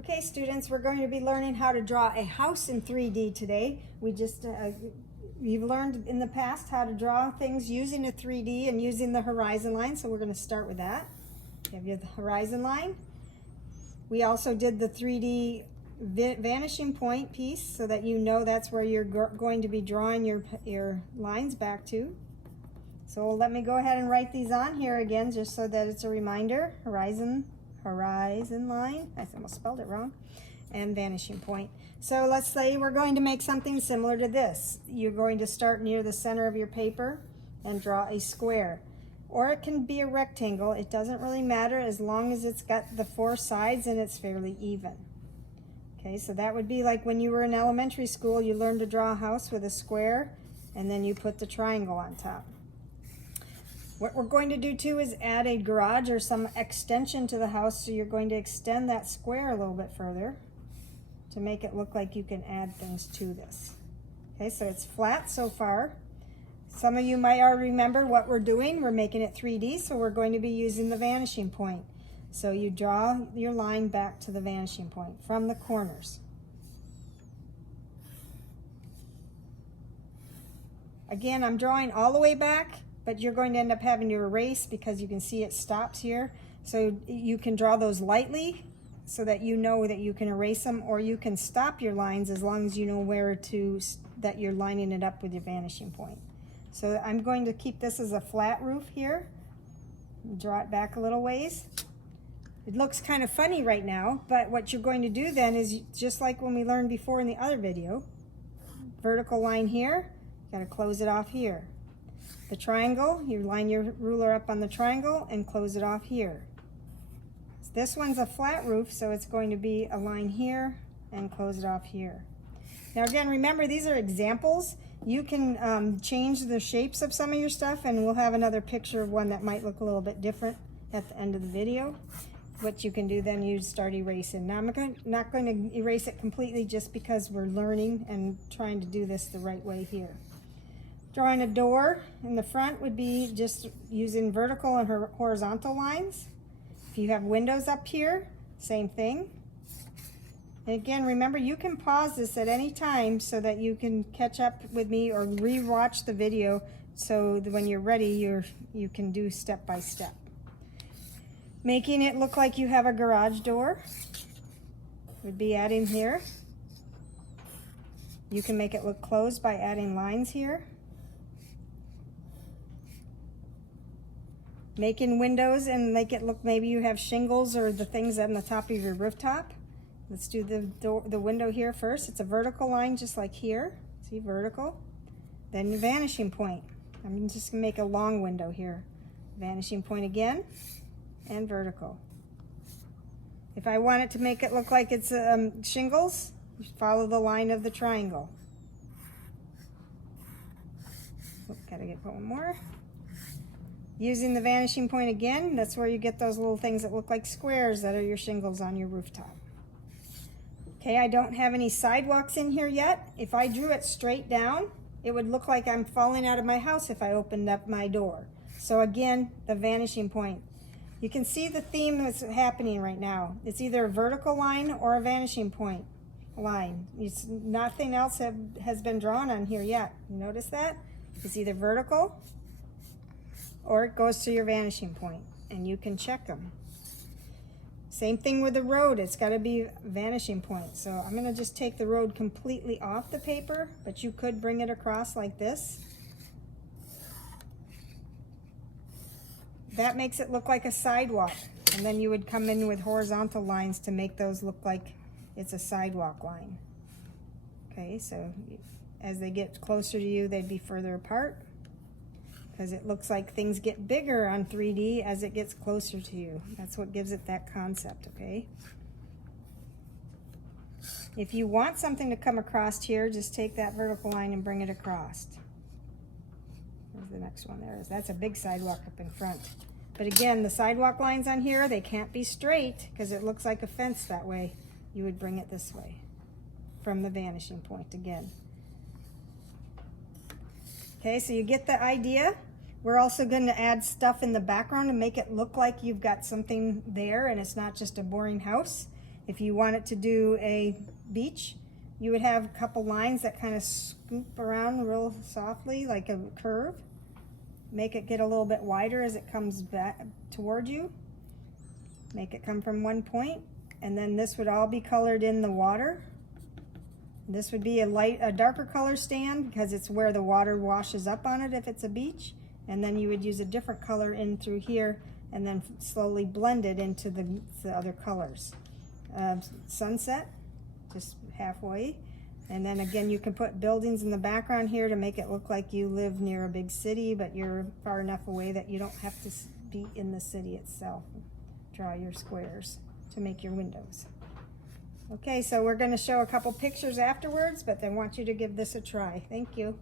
Okay, students, we're going to be learning how to draw a house in 3D today. You've learned in the past how to draw things using a 3D and using the horizon line, so we're going to start with that. You have the horizon line. We also did the 3D vanishing point piece so that you know that's where you're going to be drawing your lines back to. So let me go ahead and write these on here again just so that it's a reminder. Horizon line, I almost spelled it wrong, and vanishing point. So let's say we're going to make something similar to this. You're going to start near the center of your paper and draw a square. Or it can be a rectangle. It doesn't really matter as long as it's got the four sides and it's fairly even. Okay, so that would be like when you were in elementary school, you learned to draw a house with a square and then you put the triangle on top. What we're going to do too is add a garage or some extension to the house, so you're going to extend that square a little bit further to make it look like you can add things to this. Okay, so it's flat so far. Some of you might already remember what we're doing. We're making it 3D, so we're going to be using the vanishing point. So you draw your line back to the vanishing point from the corners. Again, I'm drawing all the way back, but you're going to end up having to erase because you can see it stops here. So you can draw those lightly so that you know that you can erase them, or you can stop your lines as long as you know that you're lining it up with your vanishing point. So I'm going to keep this as a flat roof here. Draw it back a little ways. It looks kind of funny right now, but what you're going to do then is just like when we learned before in the other video. Vertical line here, got to close it off here. The triangle, you line your ruler up on the triangle and close it off here. This one's a flat roof, so it's going to be a line here and close it off here. Now again, remember, these are examples. You can change the shapes of some of your stuff, and we'll have another picture of one that might look a little bit different at the end of the video. What you can do then, you start erasing. Now I'm not going to erase it completely just because we're learning and trying to do this the right way here. Drawing a door in the front would be just using vertical and horizontal lines. If you have windows up here, same thing. And again, remember, you can pause this at any time so that you can catch up with me or re-watch the video, so that when you're ready, you can do step by step. Making it look like you have a garage door would be adding here. You can make it look closed by adding lines here. Making windows and make it look, maybe you have shingles or the things on the top of your rooftop. Let's do the window here first. It's a vertical line just like here. See, vertical. Then the vanishing point. I'm just gonna make a long window here. Vanishing point again, and vertical. If I want it to make it look like it's shingles, follow the line of the triangle. Oh, gotta get one more. Using the vanishing point again, that's where you get those little things that look like squares that are your shingles on your rooftop. Okay, I don't have any sidewalks in here yet. If I drew it straight down, it would look like I'm falling out of my house if I opened up my door. So again, the vanishing point. You can see the theme that's happening right now. It's either a vertical line or a vanishing point line. Nothing else has been drawn on here yet. You notice that? It's either vertical or it goes to your vanishing point, and you can check them. Same thing with the road. It's got to be vanishing point. So I'm going to just take the road completely off the paper, but you could bring it across like this. That makes it look like a sidewalk, and then you would come in with horizontal lines to make those look like it's a sidewalk line. Okay, so as they get closer to you, they'd be further apart, because it looks like things get bigger on 3D as it gets closer to you. That's what gives it that concept, okay? If you want something to come across here, just take that vertical line and bring it across. There's the next one there. That's a big sidewalk up in front. But again, the sidewalk lines on here, they can't be straight because it looks like a fence that way. You would bring it this way from the vanishing point again. Okay, so you get the idea. We're also going to add stuff in the background to make it look like you've got something there and it's not just a boring house. If you wanted to do a beach, you would have a couple lines that kind of scoop around real softly, like a curve. Make it get a little bit wider as it comes back toward you. Make it come from one point, and then this would all be colored in the water. This would be a darker color stand because it's where the water washes up on it if it's a beach. And then you would use a different color in through here and then slowly blend it into the other colors. Sunset, just halfway. And then again, you can put buildings in the background here to make it look like you live near a big city, but you're far enough away that you don't have to be in the city itself. Draw your squares to make your windows. Okay, so we're going to show a couple pictures afterwards, but I want you to give this a try. Thank you.